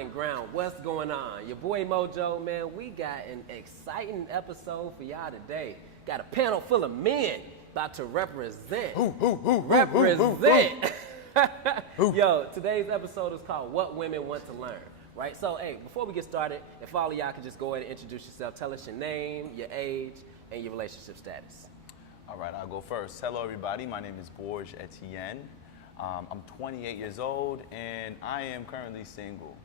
common ground. What's going on? Your boy Mojo, man. We got an exciting episode for y'all today. Got a panel full of men about to represent. Represent. Yo, today's episode is called What Women Want to Learn. Right? So, hey, before we get started, if all of y'all could just go ahead and introduce yourself, tell us your name, your age, and your relationship status. All right, I'll go first. Hello, everybody. My name is Borge. I'm 28 years old, and I am currently single.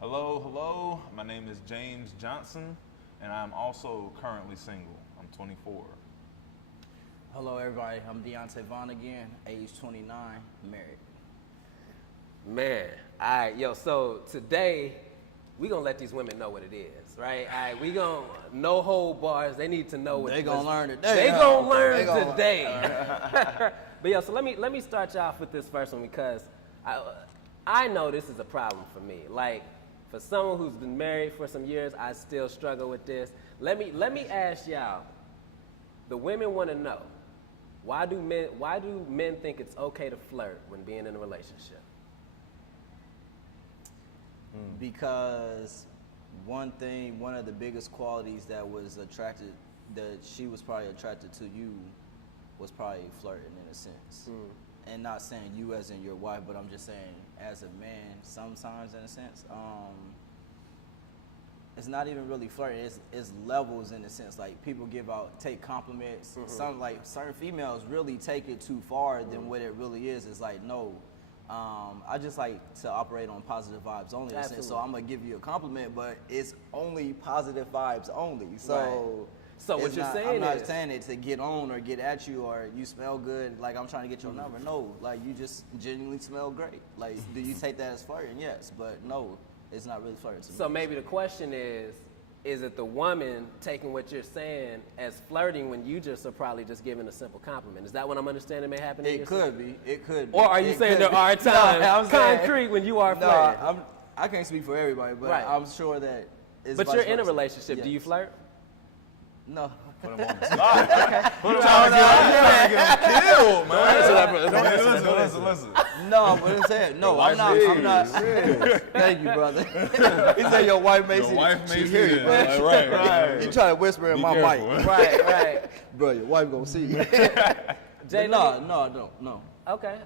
Hello. My name is James Johnson, and I'm also currently single. I'm 24. Hello, everybody. I'm Deontae again, age 29, married. Man, all right, yo, so today we gonna let these women know what it is, right? All right, we gonna, no hold bars, they need to know what they gonna learn today. They gonna learn today. But yo, so let me start you off with this first one because I know this is a problem for me. Like, for someone who's been married for some years, I still struggle with this. Let me ask y'all, the women wanna know, why do men think it's okay to flirt when being in a relationship? Because one of the biggest qualities that she was probably attracted to you was probably flirting in a sense. And not saying you as in your wife, but I'm just saying as a man, sometimes in a sense, it's not even really flirting, it's levels in a sense. Like, people take compliments. Certain females really take it too far than what it really is. It's like, no, I just like to operate on positive vibes only. So I'm gonna give you a compliment, but it's only positive vibes only. So, right. So what you're saying I'm not saying it to get on or get at you or you smell good. Like, I'm trying to get your number. No, like, you just genuinely smell great. Like, do you take that as flirting? Yes, but no, it's not really flirting. So maybe the question is it the woman taking what you're saying as flirting when you just are probably just giving a simple compliment? Is that what I'm understanding may happen? It could be. Or are you saying there are times concrete when you are flirting? No, I can't speak for everybody, but right. I'm sure that it's But you're in a relationship. Yes. Do you flirt? No. Put him on the spot. Put him on the spot. Killed, man. Listen. No, but I'm saying, no, I'm not. Thank you, brother. He said your wife makes it. Your wife makes hear you, it. Right. You try to whisper in my mic. Right. Bro, your wife gonna see you. Jay, no. Okay.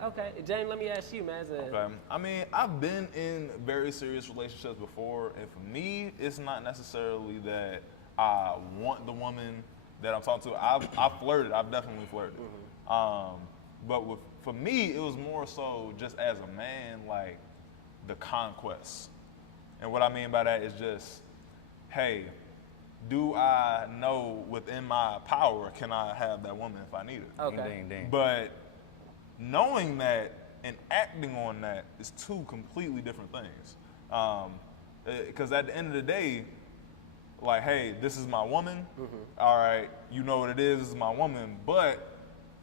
Jane, let me ask you, man. Okay. I mean, I've been in very serious relationships before, and for me, it's not necessarily that I want the woman that I'm talking to. I've flirted. I've definitely flirted. But for me, it was more so just as a man, like the conquest. And what I mean by that is just, hey, do I know within my power, can I have that woman if I need it? Okay. Ding. But knowing that and acting on that is two completely different things. Because at the end of the day, like, hey, this is my woman. All right, you know what it is. This is my woman. But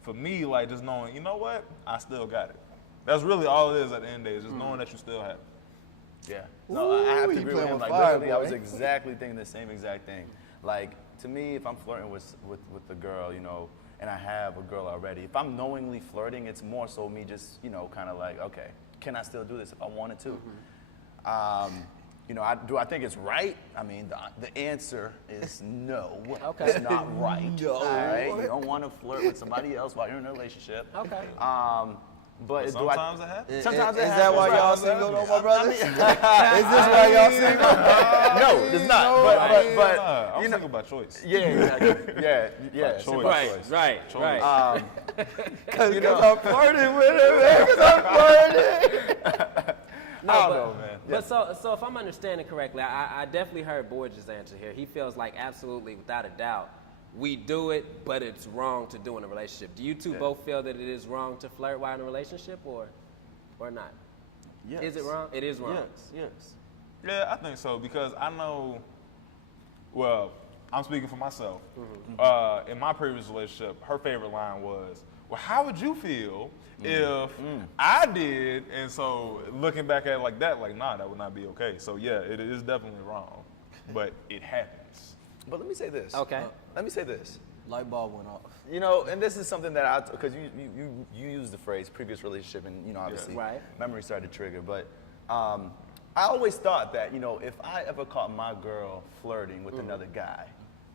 for me, like, just knowing, you know what, I still got it. That's really all it is at the end of the day. Is just knowing that you still have it. Yeah. No, I have to you agree with playing him. with Like, fire, literally, I boy. was exactly thinking the same exact thing. Like, to me, if I'm flirting with the girl, you know, and I have a girl already, if I'm knowingly flirting, it's more so me just, you know, kind of like, okay, can I still do this if I wanted to? You know, do I think it's right? I mean, the answer is no. Okay. It's not right. No. All right? You don't want to flirt with somebody else while you're in a relationship. Okay. But sometimes it happens. Sometimes Is it that happens. why y'all single, though, my brother? Is this why y'all single? No, it's not. But I'm you know, single by choice. yeah, By simple choice. Right. Because I'm flirting with him, man. Because I'm flirting. No, I don't know, man. But so if I'm understanding correctly, I definitely heard Borge's answer here. He feels like absolutely, without a doubt, we do it, but it's wrong to do in a relationship. Do you two both feel that it is wrong to flirt while in a relationship, or not? Yes. Is it wrong? It is wrong. Yes. Yeah, I think so, because I know, well, I'm speaking for myself. In my previous relationship, her favorite line was, well, how would you feel if I did? And so looking back at it like that, like, nah, that would not be okay. So yeah, it is definitely wrong, but it happens. But let me say this. Okay. Let me say this. Light bulb went off. You know, and this is something that because you used the phrase previous relationship, and you know, obviously Right. memory started to trigger. But I always thought that, you know, if I ever caught my girl flirting with another guy,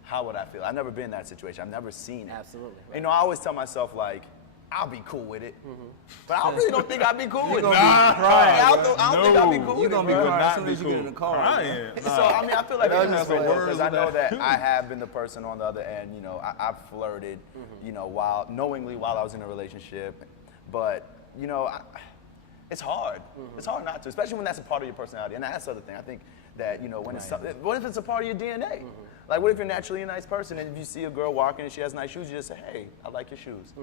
how would I feel? I've never been in that situation. I've never seen it. Absolutely. And, you know, I always tell myself, like, I'll be cool with it. But I really don't think I'd be cool with it. I don't think I'd be cool with it. You're gonna be bro. crying as soon as you get in the car. Crying. So, I mean, I feel like it's That's fair the words because I of know that. that I have been the person on the other end, you know, I've flirted, you know, knowingly while I was in a relationship. But, you know, it's hard. It's hard not to, especially when that's a part of your personality. And that's the other thing. I think that, you know, when what if it's a part of your DNA? Like, what if you're naturally a nice person and if you see a girl walking and she has nice shoes, you just say, hey, I like your shoes.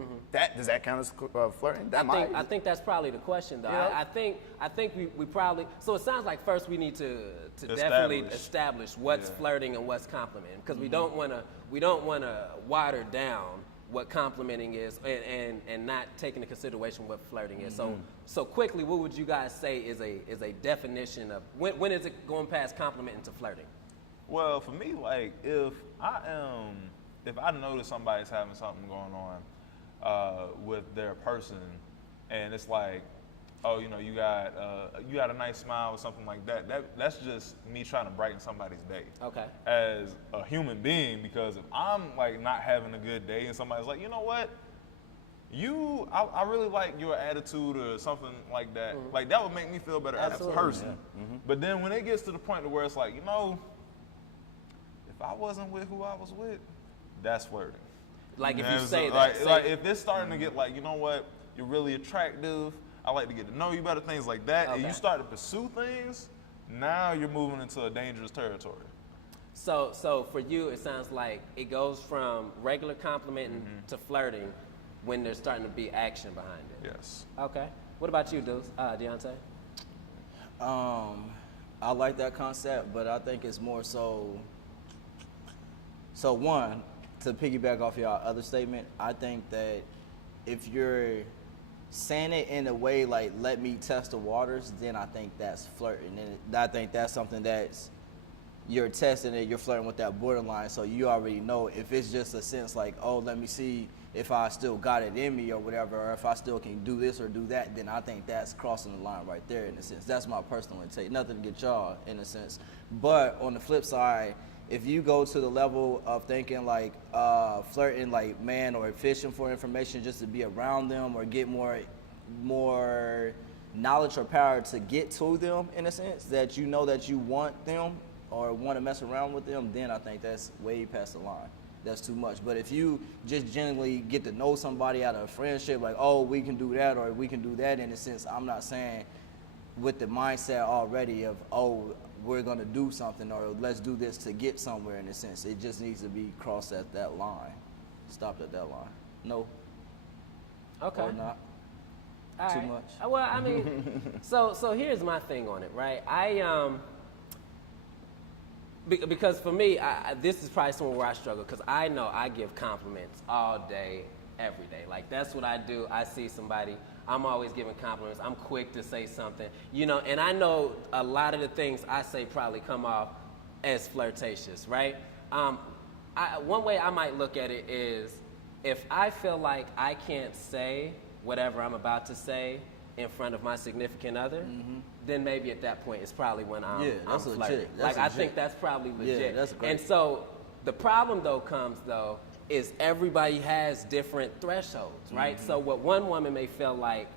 Does that count as flirting? I think that's probably the question, though. Yeah. I think we probably. So it sounds like first we need to definitely establish what's flirting and what's complimenting, because we don't want to water down what complimenting is and not take into consideration what flirting is. So quickly, what would you guys say is a definition of when is it going past complimenting to flirting? Well, for me, like if I notice somebody's having something going on with their person, and it's like, oh, you know, you got a nice smile or something like that. That's just me trying to brighten somebody's day. Okay. As a human being, because if I'm like not having a good day and somebody's like, you know what, I really like your attitude or something like that. Like that would make me feel better as a person. But then when it gets to the point to where it's like, you know, if I wasn't with who I was with, that's flirting. Like if And you it's say like, that, like if it's starting to get like, you know what, you're really attractive, I like to get to know you better, things like that, and Okay. you start to pursue things, now you're moving into a dangerous territory. So for you, it sounds like it goes from regular complimenting to flirting when there's starting to be action behind it. Yes. Okay. What about you, Deontae? I like that concept, but I think it's more so. So one, to piggyback off your other statement, I think that if you're saying it in a way like "let me test the waters," then I think that's flirting, and I think that's something that's you're testing it, you're flirting with that borderline. So you already know if it's just a sense like, oh, let me see if I still got it in me or whatever, or if I still can do this or do that, then I think that's crossing the line right there in a sense. That's my personal intake. Nothing to get y'all in a sense. But on the flip side, if you go to the level of thinking like flirting like man or fishing for information just to be around them or get more knowledge or power to get to them in a sense that you know that you want them or want to mess around with them, then I think that's way past the line. That's too much. But if you just genuinely get to know somebody out of a friendship, like, oh, we can do that or we can do that in a sense, I'm not saying with the mindset already of, oh, we're going to do something or let's do this to get somewhere in a sense. It just needs to be crossed at that line, stopped at that line. No. Okay. Or not. All Too right. much. Well, I mean, so here's my thing on it, right? Because for me, this is probably somewhere where I struggle because I know I give compliments all day, every day. Like that's what I do. I see somebody, I'm always giving compliments. I'm quick to say something, you know, and I know a lot of the things I say probably come off as flirtatious, right? One way I might look at it is if I feel like I can't say whatever I'm about to say in front of my significant other, then maybe at that point it's probably when I'm flirting. Legit. Like I think that's probably legit. Yeah, that's great. And so the problem though comes though is everybody has different thresholds, right? So what one woman may feel like,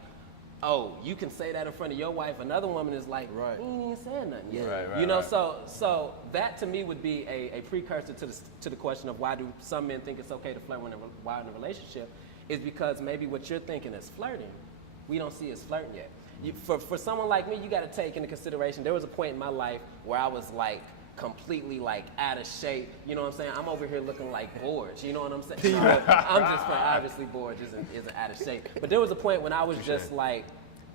oh, you can say that in front of your wife. Another woman is like, Right. You ain't saying nothing yet. Right, you know, right. so that to me would be a precursor to the question of why do some men think it's okay to flirt while in a relationship, is because maybe what you're thinking is flirting, we don't see as flirting yet. For someone like me, you got to take into consideration, there was a point in my life where I was like completely like out of shape. You know what I'm saying? I'm over here looking like Borge. You know what I'm saying? I'm just playing. Obviously, Borge isn't out of shape. But there was a point when I was just like,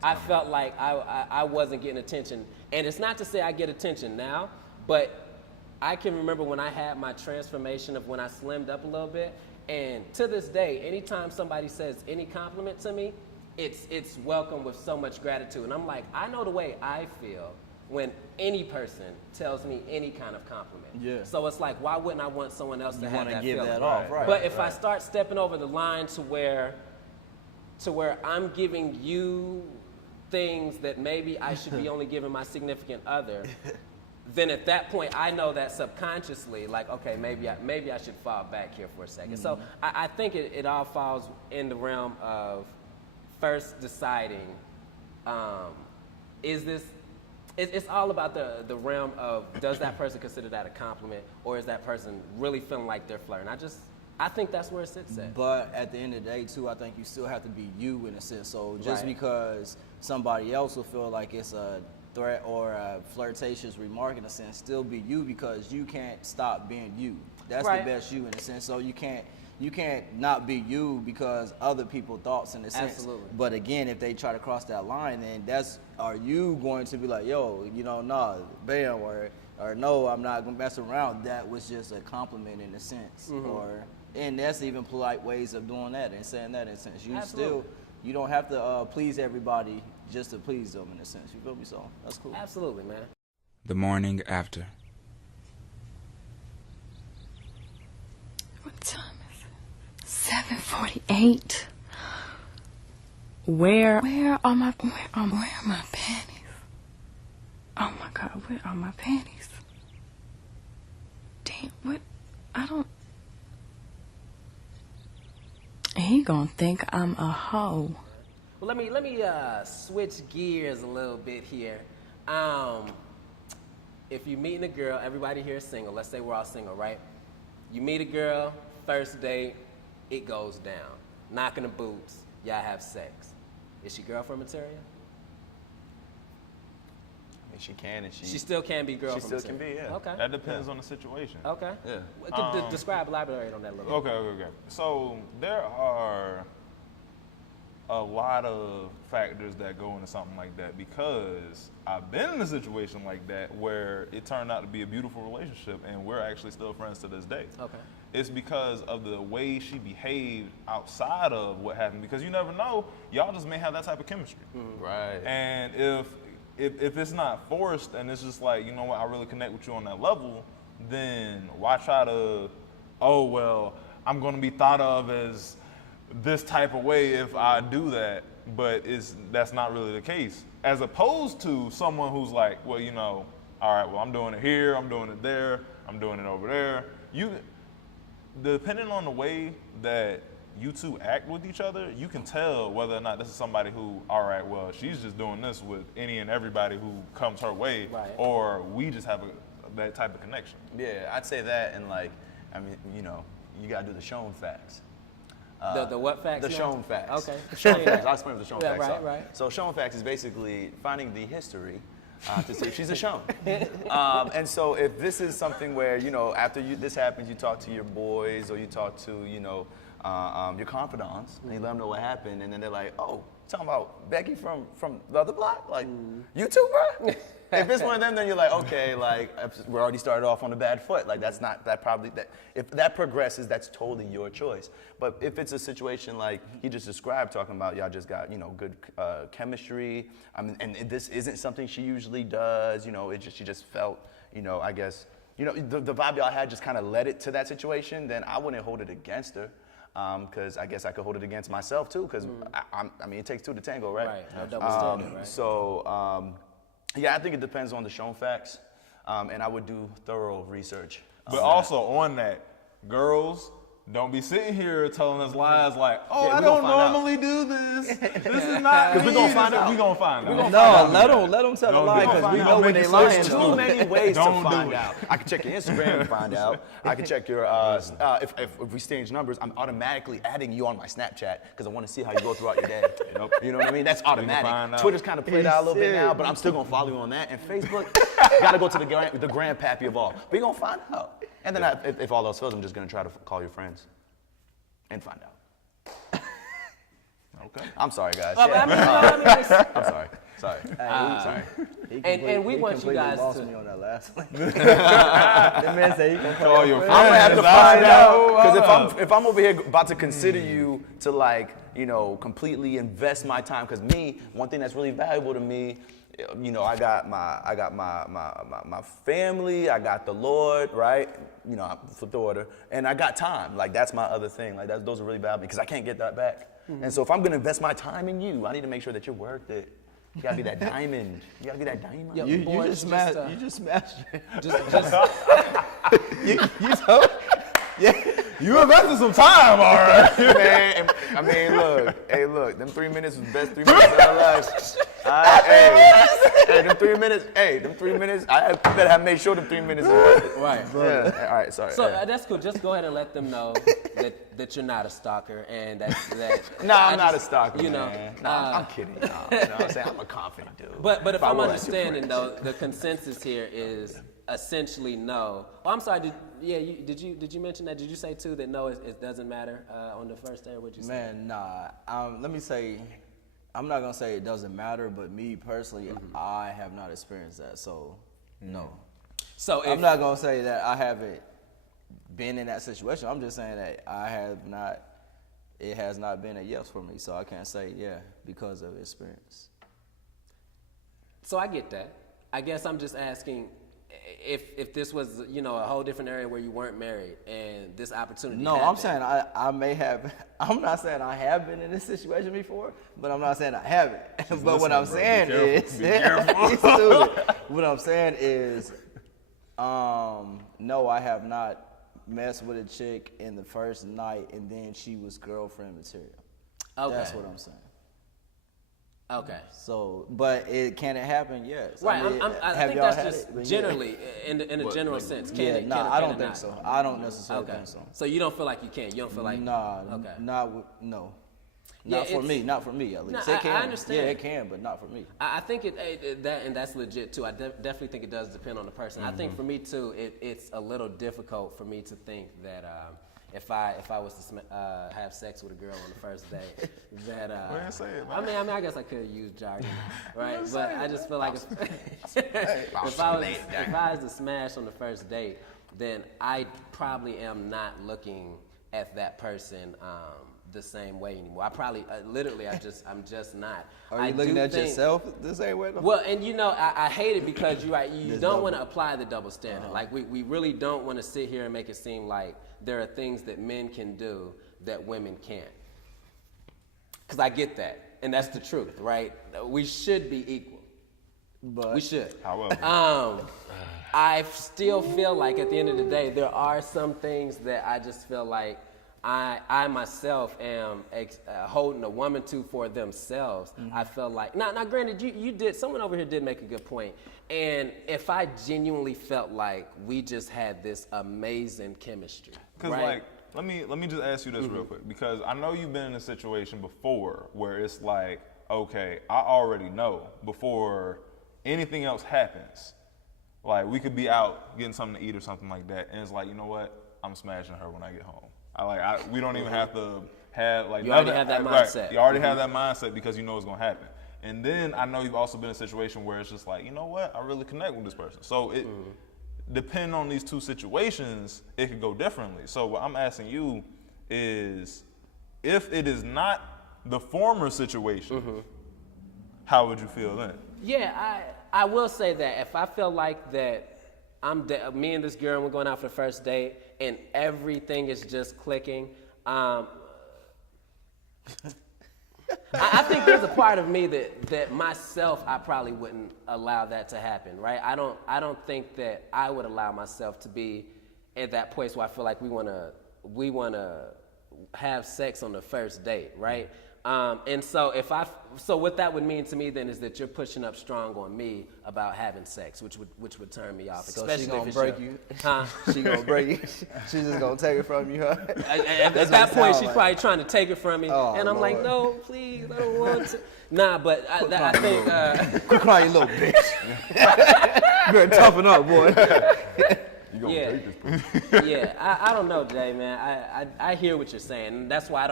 I felt like I wasn't getting attention. And it's not to say I get attention now, but I can remember when I had my transformation of when I slimmed up a little bit. And to this day, anytime somebody says any compliment to me, it's welcome with so much gratitude. And I'm like, I know the way I feel when any person tells me any kind of compliment. Yeah. So it's like, why wouldn't I want someone else to You have want to that give feeling? that off, right? But if I start stepping over the line to where I'm giving you things that maybe I should be only giving my significant other, then at that point I know that subconsciously, like, okay, maybe I should fall back here for a second. So I think it all falls in the realm of first deciding, is this, it's all about the realm of, does that person consider that a compliment, or is that person really feeling like they're flirting? I think that's where it sits at. But at the end of the day, too, I think you still have to be you in a sense. So just Right. because somebody else will feel like it's a threat or a flirtatious remark in a sense, still be you, because you can't stop being you. That's Right. the best you in a sense. So you can't not be you because other people's thoughts in a sense. Absolutely. But again, if they try to cross that line, then are you going to be like, yo, nah, bam, or no, I'm not gonna mess around. That was just a compliment in a sense. And that's even polite ways of doing that and saying that in a sense. Absolutely. You don't have to please everybody just to please them in a sense. You feel me? So that's cool. Absolutely, man. The morning after. What time is it? 7:48. Where are my panties? Oh my God, where are my panties? Damn, what? I don't. He gonna think I'm a hoe. Well, let me switch gears a little bit here. If you're meeting a girl, everybody here is single. Let's say we're all single, right? You meet a girl, first date, it goes down. Knocking the boots, y'all have sex. Is she girlfriend material? She can, and She still can be girlfriend She still can material. be, yeah. Okay. That depends on the situation. Okay. Yeah. Describe, elaborate on that a little bit. Okay. So there are a lot of factors that go into something like that, because I've been in a situation like that where it turned out to be a beautiful relationship and we're actually still friends to this day. Okay. It's because of the way she behaved outside of what happened, because you never know, y'all just may have that type of chemistry. Right. And if it's not forced and it's just like, you know what, I really connect with you on that level, then why try to, oh, well, I'm going to be thought of as this type of way if I do that, but that's not really the case. As opposed to someone who's like, well, all right, well, I'm doing it here, I'm doing it there, I'm doing it over there. Depending on the way that you two act with each other, you can tell whether or not this is somebody who, all right, well, she's just doing this with any and everybody who comes her way, Right. or we just have that type of connection. Yeah, I'd say that, and you gotta do the shown facts. The what facts? The now? shown facts. Okay. Shown facts. I'll explain what the shown Yeah, facts right, are. right. So shown facts is basically finding the history to see if she's a shown. And so if this is something where, after this happens, you talk to your boys or you talk to, your confidants, and you let them know what happened, and then they're like, oh, talking about Becky from the other block? Like, you too, bro? If it's one of them, then you're like, okay, we're already started off on a bad foot. Like, if that progresses, that's totally your choice. But if it's a situation like he just described, talking about y'all just got, good chemistry, and this isn't something she usually does, she just felt, I guess, the vibe y'all had just kind of led it to that situation, then I wouldn't hold it against her. Because I guess I could hold it against myself too, because it takes two to tango, right? Right, no double standard, right? So, yeah, I think it depends on the shown facts, and I would do thorough research. But also on that, girls, don't be sitting here telling us lies like, oh, Yeah, I we don't gonna find normally do this. This is not me. Because we gonna find out. We gonna find out. No, let them tell the Don't lie, do it. because we Don't know make when they it lying. so There's stupid. too many ways Don't to do find it. out. I can check your Instagram and find out. I can check your, if we exchange numbers, I'm automatically adding you on my Snapchat because I want to see how you go throughout your day. You know what I mean? That's find automatic. out. Twitter's kind of played out a little bit now, but I'm still going to follow you on that. And Facebook, got to go to the grandpappy of all. We're going to find out. And then if all else fails, I'm just going to try to call your friends and find out. Okay. I'm sorry, guys. Well, Yeah. it's- I'm sorry. Sorry. And we want you guys lost to- me on that last one. That man said he gonna Call your I'm gonna have to friends. find out Hold because up. if I'm over here about to consider you to completely invest my time, because one thing that's really valuable to me, I got my family, I got the Lord, right? I flip the order, and I got time. Like, that's my other thing. Like, those are really valuable because I can't get that back. And so if I'm gonna invest my time in you, I need to make sure that you're worth it. You gotta be that diamond. You gotta be that diamond. Yo, You Borge, just smashed. just, You just smashed. Just you told. Yeah. You invested some time, all right. Man, I mean, look, them 3 minutes was the best 3 minutes of our lives. Them 3 minutes, I better have made sure them 3 minutes was worth it. right. Yeah, all right, sorry. So that's cool. Just go ahead and let them know that you're not a stalker and that. I'm not a stalker, you know, man. I'm kidding. No, you know what I'm saying? I'm a confident dude. But if I I'm will let your understanding friends. though, the consensus here is essentially no. Oh, I'm sorry. Did you mention that? Did you say too that no, it doesn't matter on the first day? Or what'd you say? Man, nah. Let me say, I'm not gonna say it doesn't matter, but me personally, I have not experienced that, so no. So I'm not gonna say that I haven't been in that situation. I'm just saying that I have not. It has not been a yes for me, so I can't say yeah because of experience. So I get that. I guess I'm just asking if this was, a whole different area where you weren't married and this opportunity. No, happened. I'm saying I may have. I'm not saying I have been in this situation before, but I'm not saying I haven't. But what I'm saying is, what I'm saying is, no, I have not messed with a chick in the first night and then she was girlfriend material. Okay. That's what I'm saying. Okay. So, but can it happen? Yes. Right. I mean, I have think y'all that's had just it? generally in a general sense. Can Yeah, it? nah, Can it, I can don't it think not? so. I don't necessarily Okay. think so. So you don't feel like you can. You don't feel like. Nah, Okay. no. Yeah, Not for me. Not for me, at least. Nah, It can. I understand. Yeah, it can, but not for me. I think that's legit too. I definitely think it does depend on the person. I think for me too, it's a little difficult for me to think that if I was to have sex with a girl on the first day, that Man, say it, man. I mean, I guess I could use jargon, right? But I just feel like if I was to smash on the first date, then I probably am not looking at that person the same way anymore. I probably, I'm just not. Are you looking at yourself the same way? Well, and I hate it because you're right. You There's don't double. want to apply the double standard. Like we really don't want to sit here and make it seem like there are things that men can do that women can't. Because I get that, and that's the truth, right? We should be equal. But We should. However. I still feel like at the end of the day, there are some things that I just feel like I myself am holding a woman to for themselves. I feel like, now granted, you did, someone over here did make a good point. And if I genuinely felt like we just had this amazing chemistry, Because right? let me just ask you this real quick, because I know you've been in a situation before where it's like, okay, I already know before anything else happens. Like we could be out getting something to eat or something like that, and it's like, you know what? I'm smashing her when I get home. We don't even have to have like. You already have that mindset. Right. You already have that mindset because you know it's gonna happen. And then I know you've also been in a situation where it's just like, you know what? I really connect with this person. So it, depending on these two situations, it could go differently. So what I'm asking you is, if it is not the former situation, how would you feel then? Yeah, I will say that if I feel like that me and this girl, we're going out for the first date and everything is just clicking, I think there's a part of me that myself, I probably wouldn't allow that to happen, right? I don't think that I would allow myself to be at that place where I feel like we wanna have sex on the first date, right? And so so what that would mean to me then is that you're pushing up strong on me about having sex, which would turn me off. So especially she gonna if it's break your- you? Huh? She gonna break you? She's just gonna take it from you, huh? At That's that what it point, sound she's like. probably trying to take it from me, Oh, and I'm like, Lord. no, please, I don't want to. Nah, but I think. Quit crying, you little bitch. You better toughen up, boy. You gonna Yeah. take this pussy. Yeah, I don't know, Jay, man. I hear what you're saying, and that's why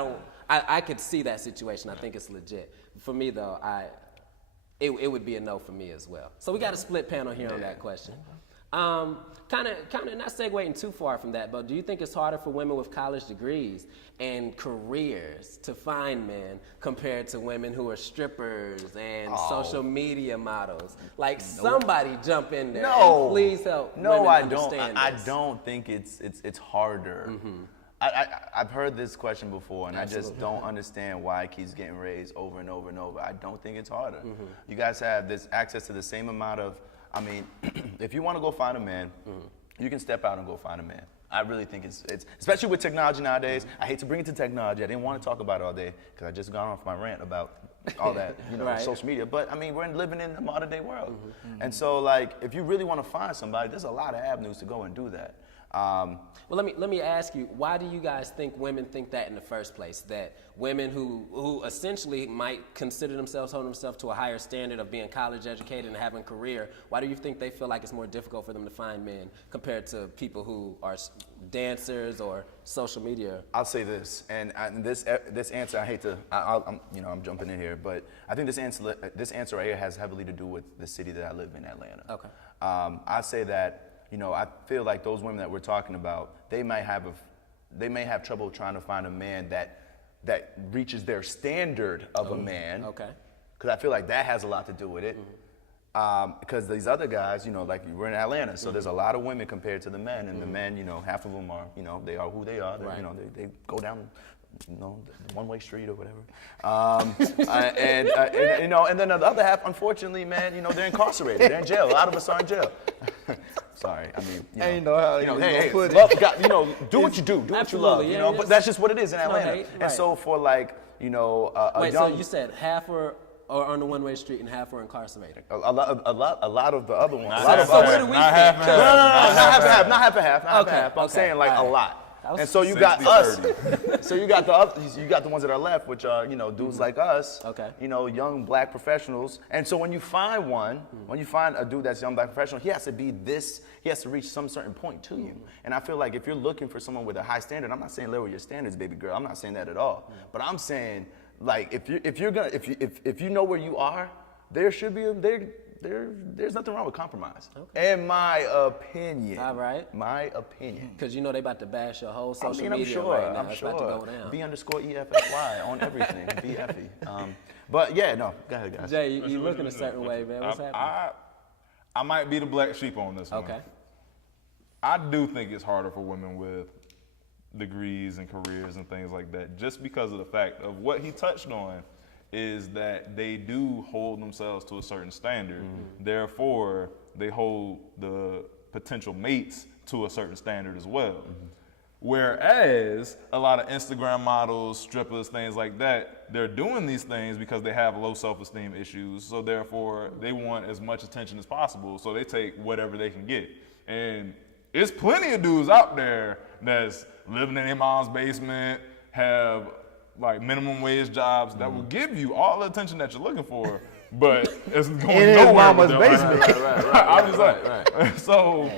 I could see that situation. I think it's legit. For me, though, it would be a no for me as well. So we got a split panel here on that question. Kind of not segueing too far from that, but do you think it's harder for women with college degrees and careers to find men compared to women who are strippers and social media models? Like somebody jump in there No. and please help No, women I don't. understand I this. don't think it's harder. I've heard this question before, and I just don't understand why it keeps getting raised over and over and over. I don't think it's harder. You guys have this access to the same amount of, I mean, if you want to go find a man, you can step out and go find a man. I really think it's especially with technology nowadays. I hate to bring it to technology. I didn't want to talk about it all day because I just got off my rant about all that, social media. But I mean, we're living in the modern day world. And so like, if you really want to find somebody, there's a lot of avenues to go and do that. Well, let me ask you, why do you guys think women think that in the first place? That women who essentially might consider themselves, hold themselves to a higher standard of being college educated and having a career, why do you think they feel like it's more difficult for them to find men compared to people who are dancers or social media? I'll say this, and this answer, I hate to, I'm jumping in here, but I think this answer right here has heavily to do with the city that I live in, Atlanta. Okay. I say that, I feel like those women that we're talking about, they may have trouble trying to find a man that reaches their standard of a man. Okay. Because I feel like that has a lot to do with it. Because these other guys, like we're in Atlanta, so there's a lot of women compared to the men, and the men, half of them are, they are who they are. Right. They go down, the one-way street or whatever. And then the other half, unfortunately, man, they're incarcerated. They're in jail. A lot of us are in jail. Sorry, I mean, ain't know how love, do what you do what you love, yeah, but that's just what it is in Atlanta. Right. And so for like, Wait, so you said half are on the one-way street and half are incarcerated? A lot of the other ones. So where do we fit? Not half and half. I'm saying like a lot. And so you got us. So you got the ones that are left, which are dudes like us. Okay. Young black professionals. And so when you find when you find a dude that's young black professional, he has to be this. He has to reach some certain point to you. And I feel like if you're looking for someone with a high standard, I'm not saying lower your standards, baby girl. I'm not saying that at all. But I'm saying like if you know where you are, there should be there's nothing wrong with compromise. Okay. In my opinion. All right. My opinion. Because they about to bash your whole social I'm media sure, right now. I'm it's sure. about to go down. B_EFFY on everything. BFE. But yeah, no. Go ahead, guys. Jay, you looking a certain way, man. What's happening? I might be the black sheep on this one. Okay. I do think it's harder for women with degrees and careers and things like that, just because of the fact of what he touched on is that they do hold themselves to a certain standard. Therefore, they hold the potential mates to a certain standard as well. Whereas a lot of Instagram models, strippers, things like that, they're doing these things because they have low self-esteem issues. So therefore, they want as much attention as possible. So they take whatever they can get. And there's plenty of dudes out there that's living in their mom's basement, have like minimum wage jobs that will give you all the attention that you're looking for, but it's going in nowhere. His mama's with basement. Right. I'm just like, so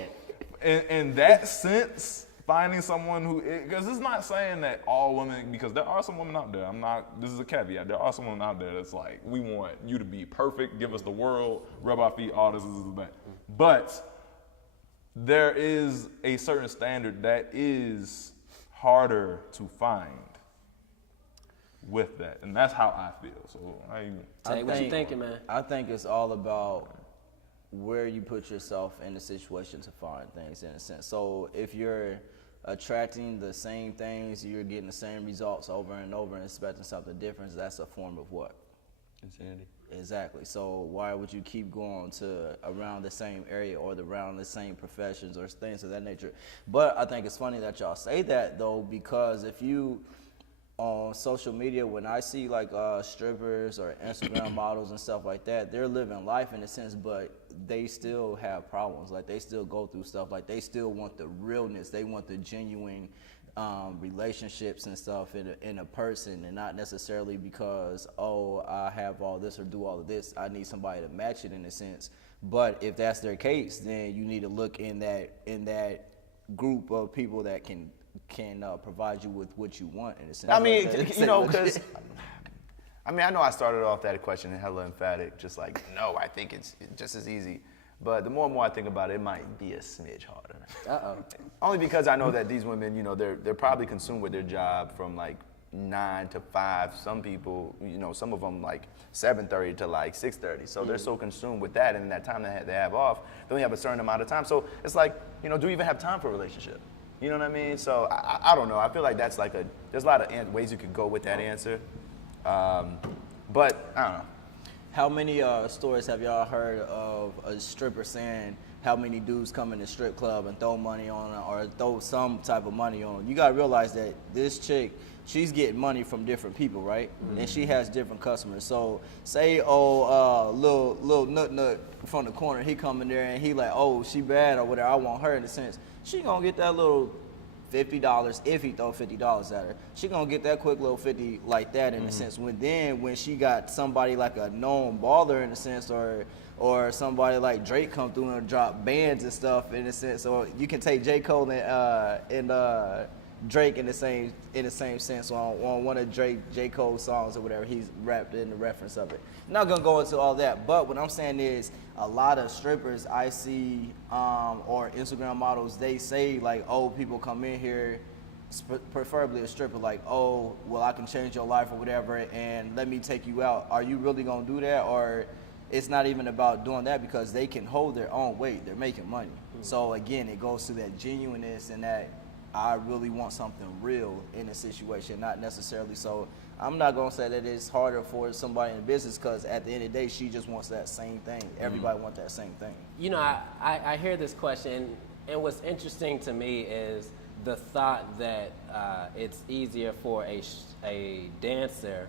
in that sense, finding someone who, because it's not saying that all women, because there are some women out there, this is a caveat, there are some women out there that's like, we want you to be perfect, give us the world, rub our feet, all this is that. But there is a certain standard that is harder to find with that, and that's how I feel. So, what you thinking, man? I think it's all about where you put yourself in the situation to find things, in a sense. So, if you're attracting the same things, you're getting the same results over and over and expecting something different, that's a form of what? Insanity. Exactly. So why would you keep going to around the same area or around the same professions or things of that nature? But I think it's funny that y'all say that, though, because if you on social media, when I see like strippers or Instagram models and stuff like that, they're living life in a sense, but they still have problems. Like they still go through stuff. Like they still want the realness. They want the genuine relationships and stuff in a person, and not necessarily because, oh, I have all this or do all of this. I need somebody to match it in a sense. But if that's their case, then you need to look in that group of people that can provide you with what you want in a sense. I mean, because I know I started off that question hella emphatic, just like, no, I think it's just as easy. But the more and more I think about it, it might be a smidge harder. Only because I know that these women, they're probably consumed with their job from like 9 to 5. Some people, some of them like 7:30 to like 6:30. So they're so consumed with that, and in that time that they have off, they only have a certain amount of time. So it's like, do you even have time for a relationship? You know what I mean? So I don't know. I feel like that's like there's a lot of ways you could go with that answer. But I don't know. How many stories have y'all heard of a stripper saying how many dudes come in the strip club and throw money on her or throw some type of money on her? You gotta realize that this chick, she's getting money from different people, right? And she has different customers. So say, little nut from the corner, he come in there and he like, oh, she bad or whatever, I want her in a sense. She gonna get that little $50 if he throw $50 at her. She gonna get that quick little 50 like that in a sense. When she got somebody like a known baller in a sense, or somebody like Drake come through and drop bands and stuff in a sense, or you can take J. Cole and Drake in the same sense on one of J. Cole's songs or whatever, he's rapped in the reference of it. I'm not gonna go into all that, but what I'm saying is a lot of strippers I see or Instagram models, they say like, oh, people come in here, preferably a stripper, like, oh, well, I can change your life or whatever, and let me take you out. Are you really gonna do that? Or it's not even about doing that because they can hold their own weight. They're making money. So again, it goes to that genuineness and that I really want something real in a situation, not necessarily. So I'm not gonna say that it's harder for somebody in business because at the end of the day, she just wants that same thing. Everybody wants that same thing. You know, I hear this question, and what's interesting to me is the thought that it's easier for a dancer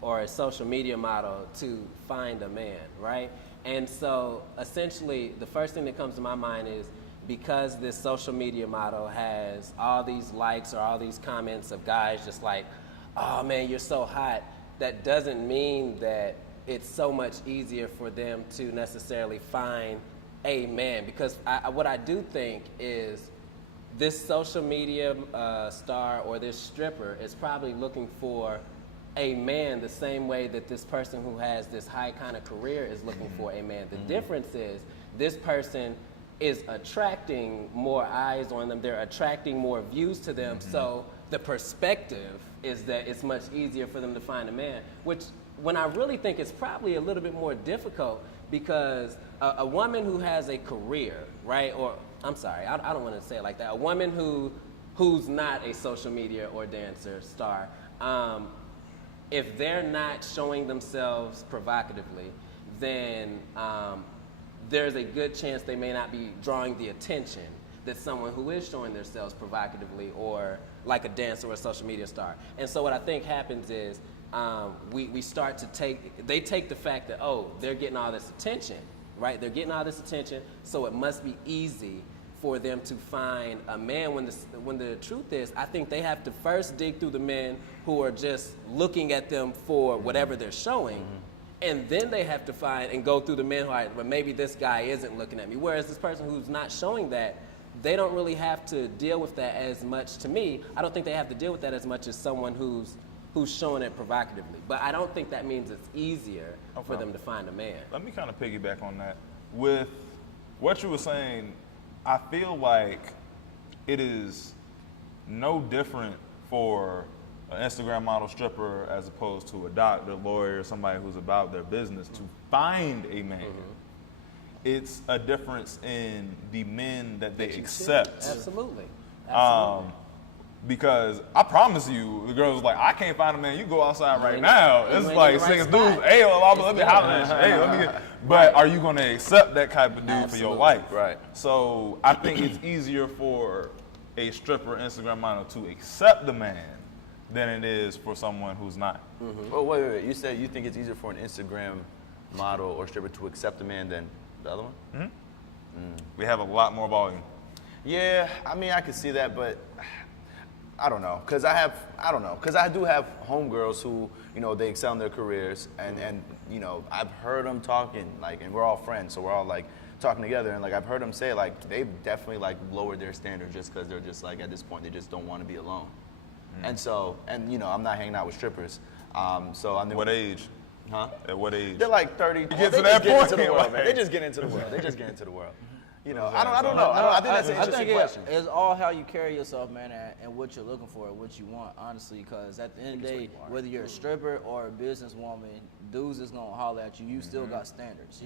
or a social media model to find a man, right? And so essentially, the first thing that comes to my mind is because this social media model has all these likes or all these comments of guys just like, oh man, you're so hot, that doesn't mean that it's so much easier for them to necessarily find a man. Because what I do think is this social media star or this stripper is probably looking for a man the same way that this person who has this high kind of career is looking for a man. The difference is this person is attracting more eyes on them. They're attracting more views to them. So the perspective is that it's much easier for them to find a man, which when I really think it's probably a little bit more difficult because a woman who has a career, right? Or I'm sorry, I don't want to say it like that. A woman who's not a social media or dancer star, if they're not showing themselves provocatively, then there's a good chance they may not be drawing the attention that someone who is showing themselves provocatively or like a dancer or a social media star. And so what I think happens is we start to they take the fact that, oh, they're getting all this attention, right? They're getting all this attention, so it must be easy for them to find a man when the truth is, I think they have to first dig through the men who are just looking at them for whatever they're showing. And then they have to find and go through the men who are, well, maybe this guy isn't looking at me. Whereas this person who's not showing that, they don't really have to deal with that as much. To me, I don't think they have to deal with that as much as someone who's showing it provocatively. But I don't think that means it's easier for them to find a man. Let me kind of piggyback on that. With what you were saying, I feel like it is no different for an Instagram model stripper as opposed to a doctor, lawyer, somebody who's about their business to find a man. It's a difference in the men that they accept. Absolutely. Because I promise you, the girl's like, I can't find a man. You go outside right now. It's like six dudes. Hey, let me holler at you. Hey, let me get. But are you going to accept that type of dude for your life? Right. So I think it's easier for a stripper Instagram model to accept the man than it is for someone who's not. Oh, wait. You said you think it's easier for an Instagram model or stripper to accept a man than the other one? We have a lot more volume. Yeah, I mean, I could see that, but I don't know, because I do have homegirls who, you know, they excel in their careers, and you know, I've heard them talking, like, and we're all friends, so we're all like talking together, and like I've heard them say like they've definitely like lowered their standards just because they're just like at this point they just don't want to be alone, and so, and you know, I'm not hanging out with strippers, so I mean, What age? Huh? At what age? They're like 30. You get to that point. Into the world, man. They just get into the world. You know, I don't know. I think that's an interesting question. It's all how you carry yourself, man, and what you're looking for, what you want, honestly. Because at the end of the day, whether you're a stripper or a businesswoman, dudes is gonna holler at you. You still got standards.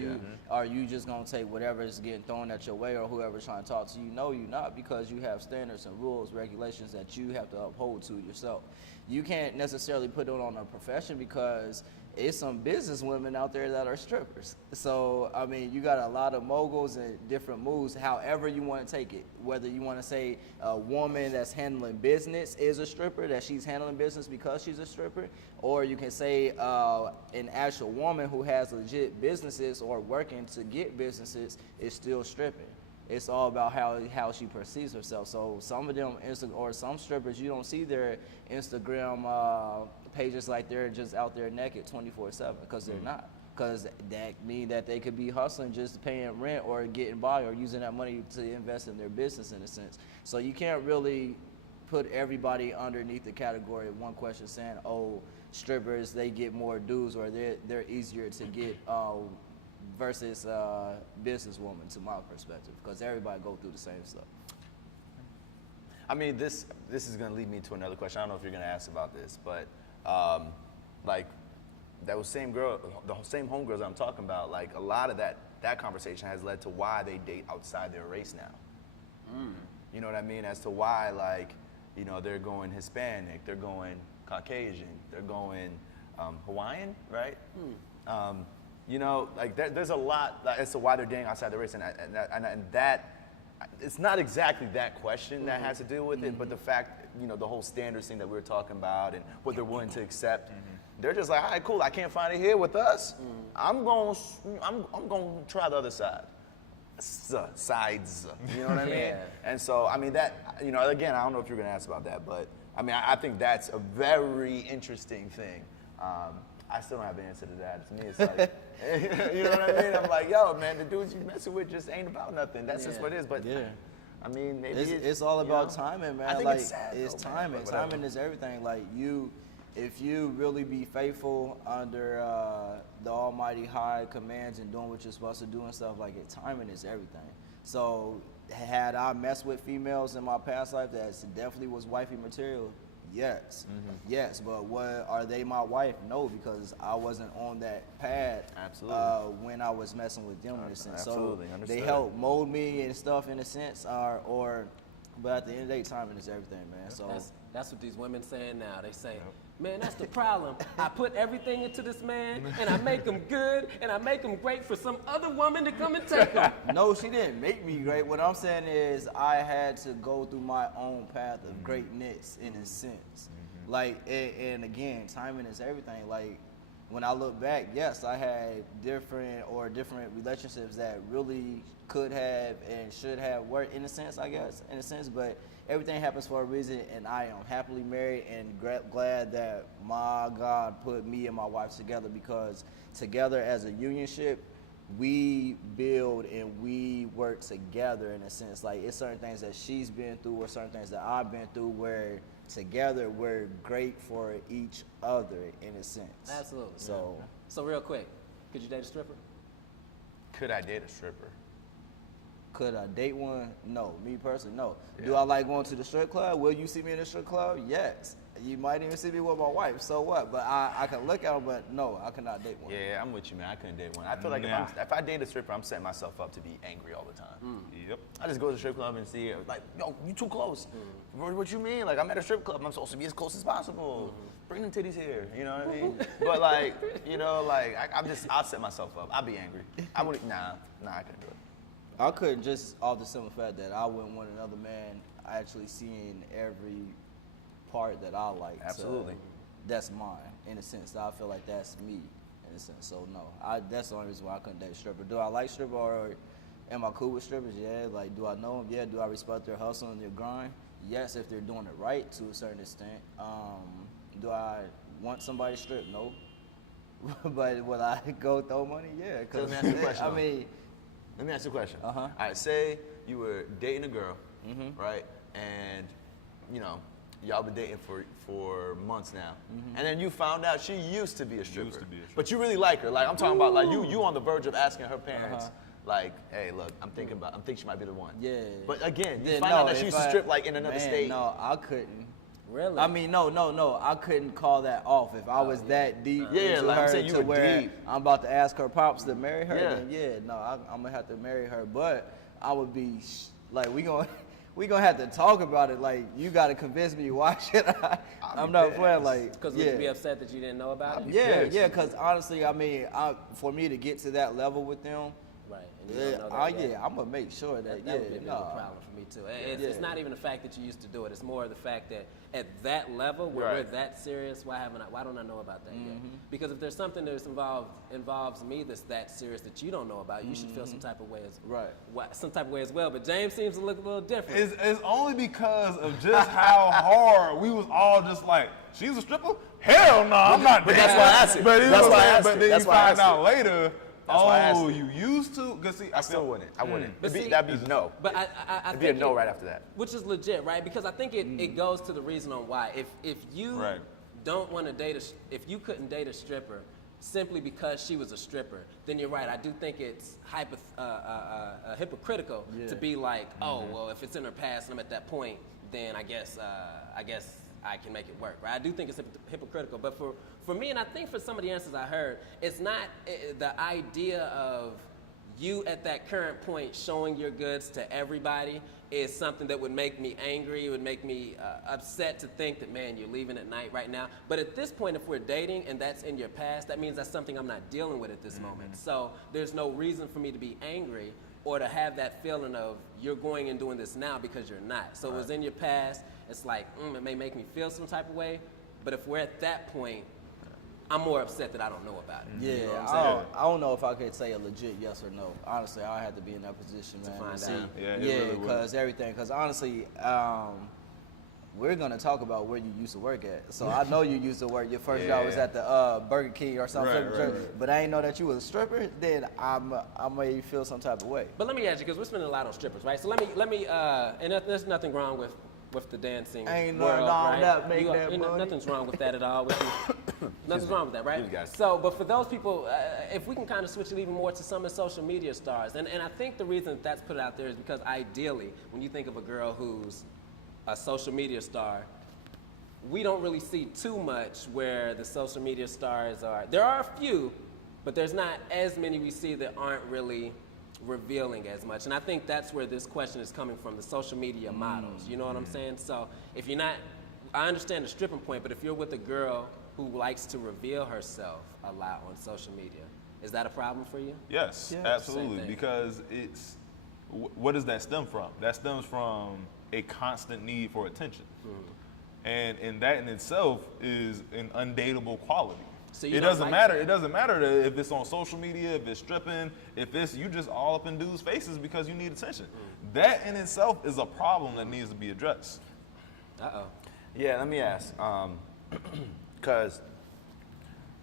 Are you just gonna take whatever is getting thrown at your way, or whoever's trying to talk to you? No, you're not, because you have standards and rules, regulations that you have to uphold to yourself. You can't necessarily put it on a profession, because it's some business women out there that are strippers. So, I mean, you got a lot of moguls and different moves, however you want to take it. Whether you want to say a woman that's handling business is a stripper, that she's handling business because she's a stripper, or you can say an actual woman who has legit businesses or working to get businesses is still stripping. It's all about how she perceives herself. So some of them, or some strippers, you don't see their Instagram pages like they're just out there naked 24/7, because they're not. Because that mean that they could be hustling, just paying rent or getting by, or using that money to invest in their business, in a sense. So you can't really put everybody underneath the category of one question saying, oh, strippers, they get more dues, or they're easier to get versus businesswoman, to my perspective, because everybody go through the same stuff. I mean, this is going to lead me to another question. I don't know if you're going to ask about this, but like that same girl, the same homegirls I'm talking about, like a lot of that conversation has led to why they date outside their race now. You know what I mean? As to why, like, you know, they're going Hispanic, they're going Caucasian, they're going Hawaiian, right? You know, like there's a lot as to why they're dating outside the race, and that it's not exactly that question that has to do with it, but the fact, you know, the whole standards thing that we were talking about and what they're willing to accept. They're just like, all right, cool. I can't find it here with us. I'm going to try the other side. Sides. You know what I mean? Yeah. And so, I mean, that, you know, again, I don't know if you're going to ask about that, but I mean, I think that's a very interesting thing. I still don't have the answer to that. To me, it's like, you know what I mean? I'm like, yo, man, the dudes you messing with just ain't about nothing. That's just what it is. But I mean, maybe it's all about timing, man. I think like, it's sad, it's though, timing. man, but whatever. Timing is everything. Like, if you really be faithful under the Almighty high commands and doing what you're supposed to do and stuff, like it, timing is everything. So had I messed with females in my past life that definitely was wifey material, yes, yes. But are they my wife? No, because I wasn't on that path. Absolutely. When I was messing with them, in a sense. Absolutely. So Understood. they helped mold me and stuff, in a sense, but at the end of the day, timing is everything, man. So that's what these women saying now. They say, man, that's the problem. I put everything into this man, and I make him good, and I make him great for some other woman to come and take him. no, she didn't make me great. What I'm saying is I had to go through my own path of greatness, in a sense. Like, and again, timing is everything. Like, when I look back, yes, I had different relationships that really could have and should have worked, in a sense, I guess, but everything happens for a reason, and I am happily married and glad that my God put me and my wife together, because together as a unionship, we build and we work together, in a sense. Like, it's certain things that she's been through or certain things that I've been through where together we're great for each other, in a sense. Absolutely. So real quick, could you date a stripper? Could I date a stripper? Could I date one? No. Me personally, no. Yeah. Do I like going to the strip club? Will you see me in the strip club? Yes. You might even see me with my wife. So what? But I can look at them, but no, I cannot date one. Yeah, I'm with you, man. I couldn't date one. I feel like if I date a stripper, I'm setting myself up to be angry all the time. Yep. I just go to the strip club and see her, like, yo, you too close. What you mean? Like, I'm at a strip club. I'm supposed to be as close as possible. Bring them titties here. You know what I mean? But like, you know, like, I'll set myself up. I'll be angry. I wouldn't. Nah, I couldn't do it. I couldn't, just off the simple fact that I wouldn't want another man actually seeing every part that I like. Absolutely. That's mine, in a sense. I feel like that's me, in a sense. So no, that's the only reason why I couldn't date a stripper. Do I like strippers, or am I cool with strippers? Yeah. Like, do I know them? Yeah. Do I respect their hustle and their grind? Yes, if they're doing it right to a certain extent. Do I want somebody to strip? No. But will I go throw money? Yeah. So let me ask you a question. I mean, let me ask you a question. All right, say you were dating a girl, right? And, you know, y'all been dating for months now. And then you found out she used to be a stripper. But you really like her. Like, I'm talking about, like, you on the verge of asking her parents, Like, hey, look, I'm thinking she might be the one. Yeah. But again, you Then find out that if she used to strip like in another man, state. No, I couldn't. Really? I mean, no. I couldn't call that off if I was that deep into like I'm her saying, you to were where deep. I'm about to ask her pops to marry her. Yeah. Then I'm gonna have to marry her. But I would be like, we gonna have to talk about it. Like, you gotta convince me. Why should I? I'm not playing. Like, Because would you be upset that you didn't know about it? Yeah. Because honestly, I mean, for me to get to that level with them. Right. And you don't know that yet. I'm gonna make sure that That would be a bit of a problem for me too. It's not even the fact that you used to do it. It's more the fact that at that level where we're that serious, why don't I know about that yet? Because if there's something that's involves me that's that serious that you don't know about, you should feel some type of way as well. But James seems to look a little different. It's only because of just how hard we was all just like, she's a stripper? Hell no, I'm not. But that's why I asked it. But That's why I asked but it. then That's you why I find asked out later. That's why I asked Oh, it. you used to? Cause see, I still wouldn't. I wouldn't. But see- That'd be no. But I It'd be a think no right after that. Which is legit, right? Because I think it goes to the reason on why. If you don't want to if you couldn't date a stripper simply because she was a stripper, then you're right. I do think it's hypocritical to be like, oh, well, if it's in her past and I'm at that point, then I guess I can make it work, right? I do think it's hypocritical, but for me, and I think for some of the answers I heard, it's not the idea of you at that current point showing your goods to everybody is something that would make me angry. It would make me upset to think that, man, you're leaving at night right now. But at this point, if we're dating and that's in your past, that means that's something I'm not dealing with at this moment. So there's no reason for me to be angry or to have that feeling of you're going and doing this now because you're not. So it was in your past. It's like, it may make me feel some type of way, but if we're at that point, I'm more upset that I don't know about it. Yeah, You know what I'm saying? I don't know if I could say a legit yes or no. Honestly, I have to be in that position, man. find see. out. Yeah, it really would. Because everything. Because honestly, we're gonna talk about where you used to work at. So I know you used to work. Your first job was at the Burger King or something. Right. But I didn't know that you was a stripper. Then I may feel some type of way. But let me ask you, because we're spending a lot on strippers, right? So let me and there's nothing wrong with the dancing Ain't world, nothing wrong right? with that, make You that money. nothing's wrong with that at all. Nothing's wrong with that, right? You guys. So, but for those people, if we can kind of switch it even more to some of the social media stars, and I think the reason that's put out there is because ideally, when you think of a girl who's a social media star, we don't really see too much where the social media stars are. There are a few, but there's not as many we see that aren't really revealing as much. And I think that's where this question is coming from, the social media models. You know what I'm saying? So if you're not, I understand the stripping point, but if you're with a girl who likes to reveal herself a lot on social media, is that a problem for you? Yes, Same absolutely. thing. Because it's, what does that stem from? That stems from a constant need for attention. And that in itself is an undateable quality. So you It don't doesn't like matter. that? It doesn't matter if it's on social media, if it's stripping, if it's you just all up in dudes' faces because you need attention. That in itself is a problem that needs to be addressed. Uh-oh. Yeah, let me ask. Because,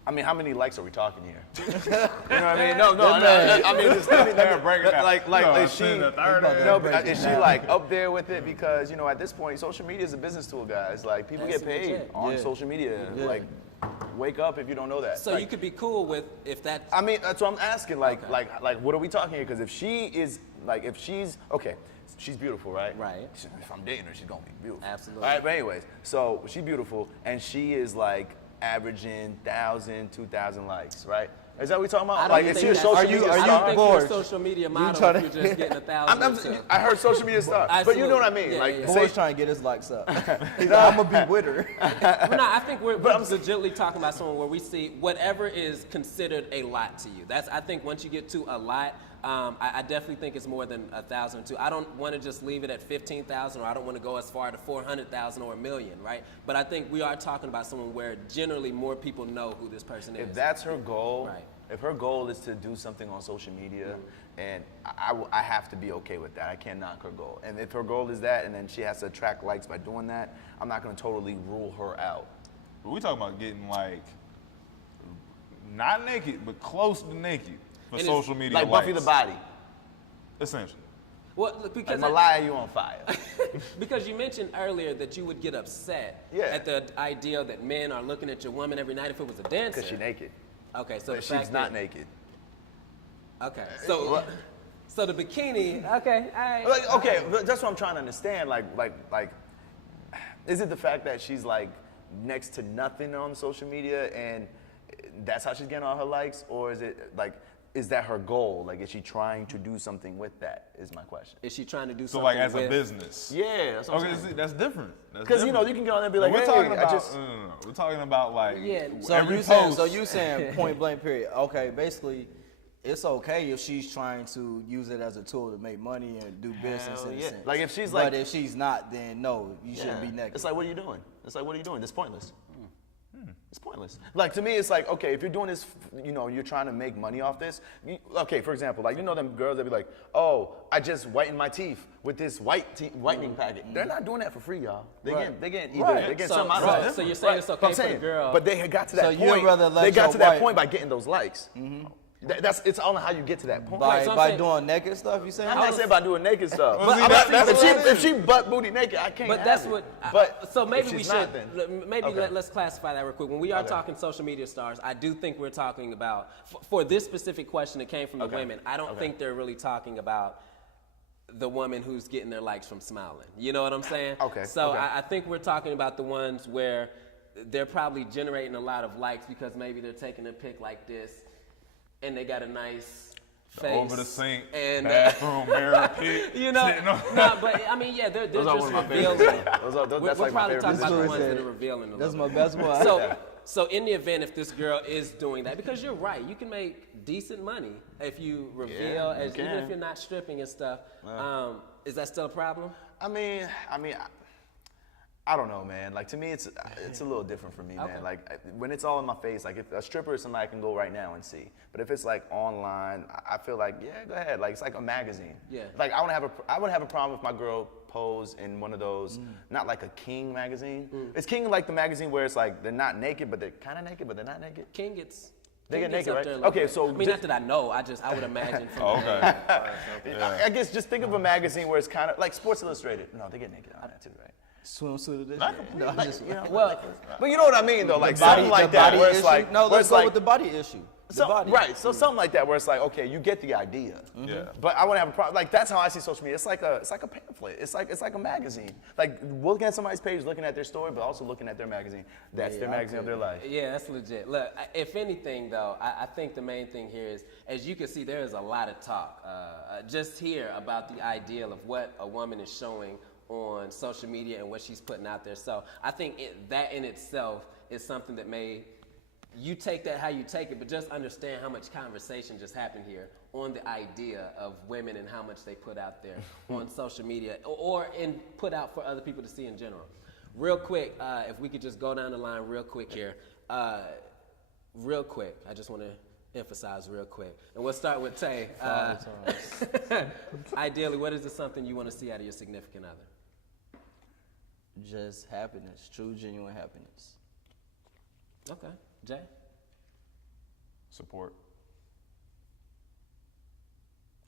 I mean, how many likes are we talking here? You know what I mean? No. I mean, just let me break it down. like, is she? seen the third No, but is she like up there with it? Because at this point, social media is a business tool, guys. Like people That's get paid legit. on social media. Like, wake up if you don't know that. So Like, you could be cool with if that. I mean, that's what I'm asking. Like, what are we talking here? Because if she is, if she's, okay, she's beautiful, right? Right. If I'm dating her, she's gonna be beautiful. Absolutely. All right, but anyways, so she's beautiful, and she is like averaging 1,000, 2,000 likes, right? Is that what we talking about? I don't Is think she a that's- social are you- media are I you star? don't think you're a Borge? social media model trying if to- you're just getting 1,000. I heard social media star, but you know what I mean. Yeah, Like, yeah. say- Boy's trying to get his likes up. He's like, I'm gonna be with her. But no, I think we're legitimately talking about someone where we see whatever is considered a lot to you. I think once you get to a lot, I definitely think it's more than 1,000 or 2. I don't want to just leave it at 15,000, or I don't want to go as far to 400,000 or 1,000,000, right? But I think we are talking about someone where generally more people know who this person is. If that's her goal, Right. if her goal is to do something on social media, and I have to be okay with that. I can't knock her goal. And if her goal is that, and then she has to attract likes by doing that, I'm not going to totally rule her out. But we talking about getting like, not naked, but close to naked for And it's social media Like Buffy likes. the Body. Essentially. Well, look, Like because Malaya, you on fire. because you mentioned earlier that you would get upset Yeah. at the idea that men are looking at your woman every night if it was a dancer. Because she's naked. Okay, so But the fact she's not that, naked. Okay, so So the bikini, okay, all right. Like, okay, that's what I'm trying to understand. Like, is it the fact that she's like next to nothing on social media and that's how she's getting all her likes, or is it like, is that her goal? Like, is she trying to do something with that? Is my question. Is she trying to do So something like as with a business. Yeah, that's what I'm Okay, saying. see, that's different. Because you know you can get on there and be like, we're hey, talking I about just. no. We're talking about like So every you saying, post. so you saying point blank period. Okay, basically, it's okay if she's trying to use it as a tool to make money and do business Hell in a yeah. sense. Like, if she's but like- if she's not, then no, you shouldn't be naked. It's like, what are you doing? It's like, what are you doing? It's pointless. It's pointless. Like, to me, it's like, okay, if you're doing this, you know, you're trying to make money off this. Okay, for example, like, you know them girls that be like, oh, I just whitened my teeth with this whitening packet. They're not doing that for free, y'all. They're getting either, they're getting something out of it. So you're saying it's okay But I'm for the saying, girl. but they had got to that So point. you'd rather let they got your to that wife- point by getting those likes. It's all on how you get to that point. by so I'm by saying- doing naked stuff, you saying? I'm not saying about doing naked stuff. Well, see, I'm not- that's what it if she butt booty naked, I can't. But have that's it. what. But so maybe if we she's should. not, then- Maybe Okay. let's classify that real quick. When we are talking social media stars, I do think we're talking about for this specific question that came from the Okay. women. I don't Okay. think they're really talking about the woman who's getting their likes from smiling. You know what I'm saying? Okay, So okay. I think we're talking about the ones where they're probably generating a lot of likes because maybe they're taking a pic like this, and they got a nice face over the sink, and bathroom, mirror, pit. you know, sitting on- no, but I mean, yeah, they're Those are just one of my revealing. favorites. That's We're like my probably favorite talking about the position. ones that are revealing a That's little my bit. best one. So in the event if this girl is doing that, because you're right, you can make decent money if you reveal, Yeah, you even can. if you're not stripping and stuff. Is that still a problem? I mean, I don't know, man. Like, to me, it's a little different for me, man. Like, when it's all in my face, like, if a stripper is somebody I can go right now and see. But if it's like online, I feel like, yeah, go ahead. Like, it's like a magazine. Yeah. Like, I wouldn't have a problem if my girl posed in one of those, not like a King magazine. It's King like the magazine where it's like they're not naked, but they're kind of naked, but they're not naked. King gets. They King get gets naked, up right? there a little Okay, bit. so I mean, just- not that I know. I would imagine from. Oh, the okay. I guess just think of a magazine where it's kind of like Sports Illustrated. No, they get naked on that too, right? Swimsuit edition. Not completely. No, I'm just, You know, Well, but you know what I mean, though. Like, the body, something like the that body where issue. it's like, No, where let's it's go like, with the body issue. The body. Right, so something like that where it's like, okay, you get the idea. Yeah. But I wouldn't have a problem. Like, that's how I see social media. It's like a pamphlet. It's like a magazine. Like, looking at somebody's page, looking at their story, but also looking at their magazine. That's their magazine of their life. Yeah, that's legit. Look, if anything, though, I think the main thing here is, as you can see, there is a lot of talk just here about the ideal of what a woman is showing on social media and what she's putting out there. So I think that in itself is something that you take that how you take it, but just understand how much conversation just happened here on the idea of women and how much they put out there on social media or put out for other people to see in general. Real quick, if we could just go down the line real quick here. Real quick, I just want to emphasize real quick. And we'll start with Tay. Ideally, what is something you want to see out of your significant other? Just happiness, true, genuine happiness. Okay. Jay? Support.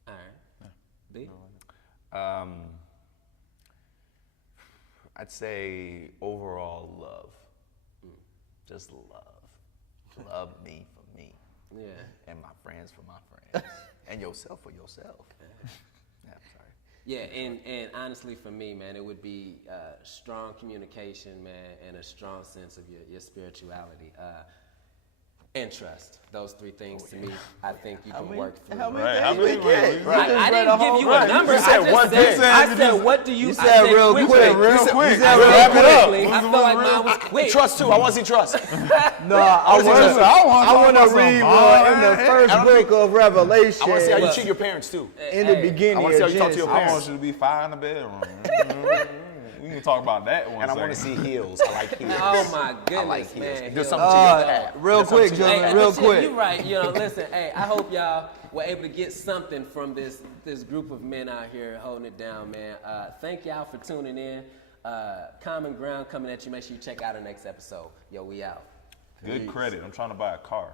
All right. B? I'd say overall love. Just love. Love me for me. Yeah. And my friends for my friends. And yourself for yourself. Yeah, I'm sorry. Yeah, and honestly for me, man, it would be strong communication, man, and a strong sense of your spirituality. And trust. Those three things to me, I think you can work through. How many Right, how things many we get? right. I didn't give you a Right, number. you said I one just said, thing. I said, what do you? You I said real quickly. quick. Real quick. You said wrap it up. Quickly. I feel like mine was quick. Trust too. I want to see trust. No, I want to read in the first book of Revelation. I want to see how you Look. treat your parents too. in the beginning. I want to see how you talk to your I parents. want you to be fire in the bedroom. We can talk about that one And I want to second. see heels. I like heels. Oh my goodness, I like heels. man. Do something to your dad. Real quick, Hey, gentlemen, real quick. You're right. You know, listen. Hey, I hope y'all were able to get something from this group of men out here holding it down, man. Thank y'all for tuning in. Common Ground coming at you. Make sure you check out our next episode. Yo, we out. Good credit. I'm trying to buy a car.